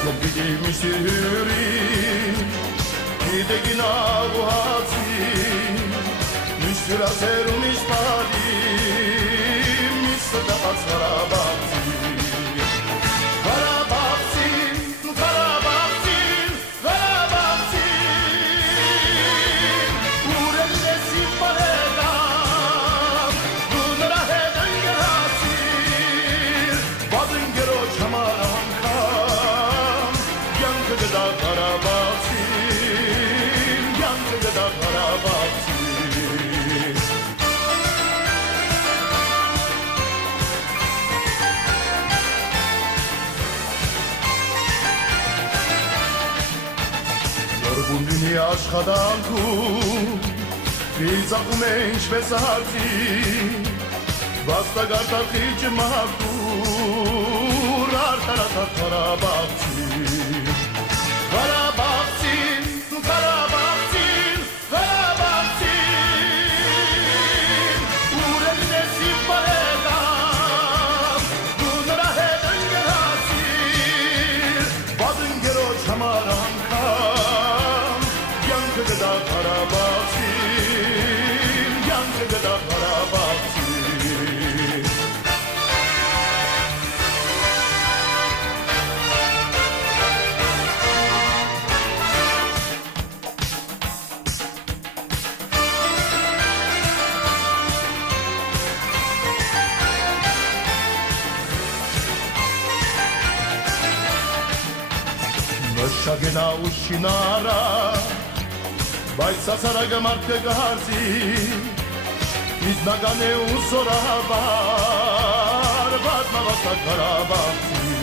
Գիտի միշիրի Գիտեգին աղուհացի Միշտուր ասեր ու միշպարի Միշտ դապաց Հարաբաղցի Հարաբաղցին, Հարաբաղցին, Հարաբաղցին Ուրել լեսի պարեգամ Դու նրա հետ ընգերացիր Բադ ընգերոչ համար անգամ Յանքը գդա Հարաբաղցին Յանքը գդա Հարաբաղցին Գունդինի աշխատանքում Իծակում է ինչպես հարցի Վաստագար տարխիճ մահակուր Արդարացած Հարաբաղցի Հարաբաղցին, Հարաբաղցին, Հարաբաղցին Ուրել լեսի պարեգամ Դու նրա հետ ընգերացիր Բադ ընգերոչ համար անգամ Յանքը գդա Հարաբաղցին Յանքը գդա Հարաբաղցին Նշագենա ու շինարա Բայց ասարագը մարդը գարցի Իդնական է ու սորահաբար Բազմավաստակ Հարաբաղցի